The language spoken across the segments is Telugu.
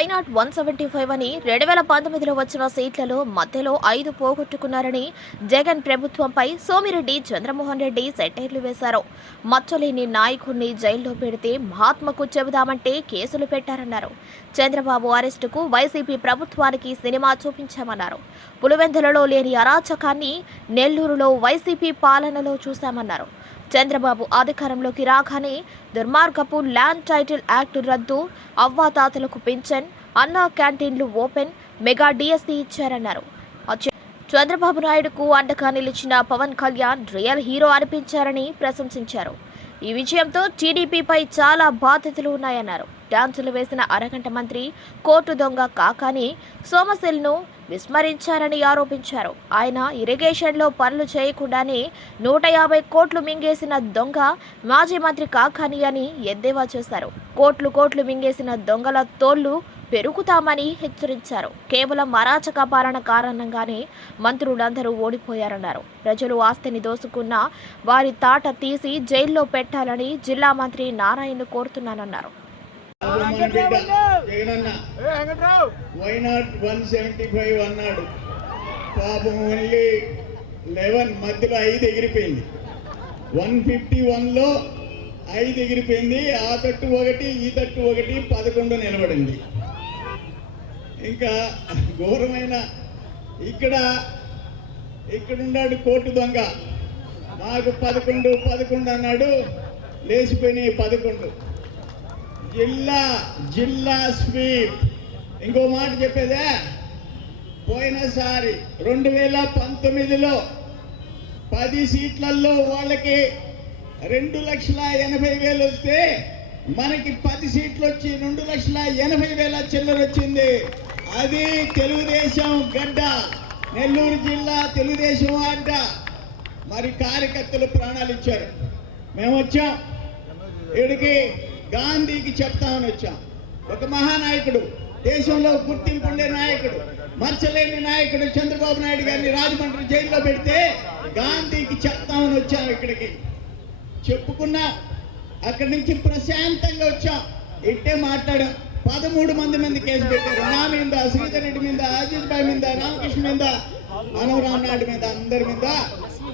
వైనాట్ 175 అని 2019లో వచ్చిన సీట్లలో మధ్యలో 5 పోగొట్టుకున్నారని జగన్ ప్రభుత్వంపై సోమిరెడ్డి చంద్రమోహన్ రెడ్డి సెటైర్లు వేశారు. మచ్చలేని నాయకుడిని జైల్లో పెడితే మహాత్మకు చెబుదామంటే కేసులు పెట్టారన్నారు. చంద్రబాబు అరెస్టుకు వైసీపీ ప్రభుత్వానికి సినిమా చూపించామన్నారు. పులివెందులలో లేని అరాచకాన్ని నెల్లూరులో వైసీపీ పాలనలో చూశామన్నారు. చంద్రబాబు అధికారంలోకి రాగానే దుర్మార్గపు ల్యాండ్ టైటిల్ యాక్ట్ రద్దు, అవ్వాతాతలకు పింఛన్, అన్నా క్యాంటీన్లు ఓపెన్, మెగా డిఎస్సీ ఇచ్చారన్నారు. చంద్రబాబు నాయుడుకు అండగా నిలిచిన పవన్ కళ్యాణ్ రియల్ హీరో అనిపించారని ప్రశంసించారు. ఈ విజయంతో టీడీపీపై చాలా బాధ్యతలు ఉన్నాయన్నారు. డాన్సులు వేసిన అరగంట మంత్రి కోర్టు దొంగ కాకాని సోమశిల్ను విస్మరించారని ఆరోపించారు. ఆయన ఇరిగేషన్లో పనులు చేయకుండానే 150 కోట్లు మింగేసిన దొంగ మాజీ మంత్రి కాకాని అని ఎద్దేవా చేశారు. కోట్లు మింగేసిన దొంగల తోళ్లు పెరుగుతామని హెచ్చరించారు. కేవలం అరాచక పాలన కారణంగానే మంత్రులందరూ ఓడిపోయారన్నారు. ప్రజలు ఆస్తిని దోసుకున్న వారి తాట తీసి జైల్లో పెట్టాలని జిల్లా మంత్రి నారాయణను కోరుతున్నానన్నారు. వైనాట్ 175 అన్నాడు. పాపం ఓన్లీ 11 మధ్యలో 5 ఎగిరిపోయింది. 151లో 5 ఎగిరిపోయింది. ఆ తట్టు ఒకటి ఈ తట్టు ఒకటి 11 నిలబడింది. ఇంకా ఘోరమైన ఇక్కడున్నాడు కోర్టు దొంగ. మాకు 11 అన్నాడు, లేచిపోయినాయి 11. జిల్లా స్వీప్. ఇంకో మాట చెప్పేదే, పోయినసారి 2019లో 10 సీట్లలో వాళ్ళకి 2,80,000 వస్తే మనకి 10 సీట్లు వచ్చి 2,80,000 చిల్లర వచ్చింది. అది తెలుగుదేశం గడ్డ, నెల్లూరు జిల్లా తెలుగుదేశం అడ్డ. మరి కార్యకర్తలు ప్రాణాలు ఇచ్చారు. మేము వచ్చాం ఇక్కడికి గాంధీకి చెప్తామని వచ్చాం. ఒక మహానాయకుడు, దేశంలో గుర్తింపు ఉండే నాయకుడు, మర్చలేని నాయకుడు చంద్రబాబు నాయుడు గారిని రాజమండ్రి జైల్లో పెడితే గాంధీకి చెప్తామని వచ్చాం. ఇక్కడికి చెప్పుకున్నా, అక్కడి నుంచి ప్రశాంతంగా వచ్చాం. ఇట్టే మాట్లాడాం. 13 మంది కేసు పెట్టారు. నా మీద, శ్రీధర్ రెడ్డి మీద, అజిత్ భాయ్ మీద, రామకృష్ణ మీద, అనురామ్ నాయుడు మీద, అందరి మీద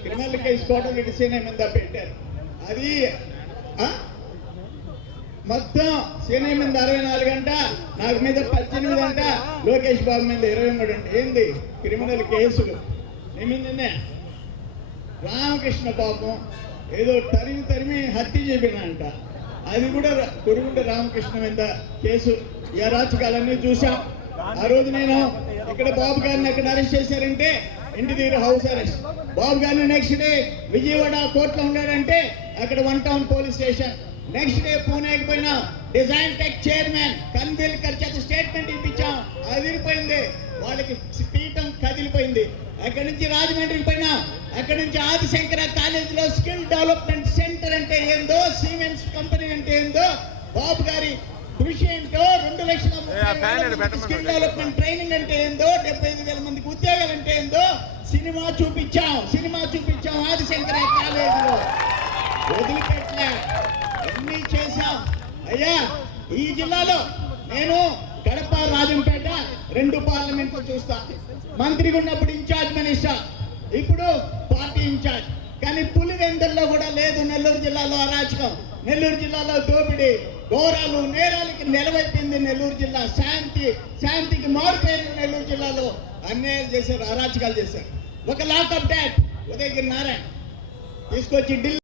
క్రిమినల్ కేసు కోటరెడ్డి సేన మీద పెట్టారు. అది మొత్తం సేన మీద 64 అంట, నాకు మీద 18 అంట, లోకేష్ బాబు మీద 23 అంట. ఏంది క్రిమినల్ కేసులు? నిన్నే రామకృష్ణ పాపం ఏదో తరిమి హత్య చేపినంట. అది కూడా కురుగుంట రామకృష్ణ మీద కేసు. ఈ అరాచకాలన్నీ చూసాం. ఆ రోజు నేను ఇక్కడ బాబు గారిని ఎక్కడ అరెస్ట్ చేశారంటే ఇంటి దగ్గర హౌస్ అరెస్ట్. బాబు గారిని నెక్స్ట్ డే విజయవాడ కోర్టులో ఉన్నాడంటే అక్కడ 1 town police station. Next day పూణేకి పోయినా డిజైన్ టెక్ చైర్మన్ కన్విల్కర్ చేత స్టేట్మెంట్ ఇప్పించాం. అదిరిపోయింది, వాళ్ళకి పీఠం కదిలిపోయింది. అక్కడి నుంచి రాజమండ్రికి పోయినా, అక్కడి నుంచి ఆదిశంకర కాలేజీలో స్కిల్ డెవలప్మెంట్ సెంటర్ అంటే ఏందో, సిమెంట్స్ కంపెనీ అంటే ఏందో, బాబు గారి కృషి ఏంటో, 2,30,000 స్కిల్ డెవలప్మెంట్ ట్రైనింగ్ అంటే ఏందో, 75,000 మందికి ఉద్యోగాలు అంటే ఏందో సినిమా చూపించాం ఆదిశంకర కాలేజీలో. వదిలిపెట్టలే, అన్నీ చేశాం. అయ్యా, ఈ జిల్లాలో నేను కడప, రాజంపేట 2 పార్లమెంట్లు చూస్తా. మంత్రిగా ఉన్నప్పుడు ఇన్ఛార్జ్ మినిస్టర్, ఇప్పుడు పార్టీ ఇన్ఛార్జ్. కానీ పులివెందుల్లో కూడా లేదు నెల్లూరు జిల్లాలో అరాచకం. నెల్లూరు జిల్లాలో దోపిడీ, ఘోరాలు, నేరాలకి నిలవైపోయింది నెల్లూరు జిల్లా. శాంతికి మారిపోయింది నెల్లూరు జిల్లాలో. అన్యాయాలు చేశారు, అరాచకాలు చేశారు. ఒక లాకప్ డాట్ ఉదయగిరి నారాయణ తీసుకొచ్చి ఢిల్లీ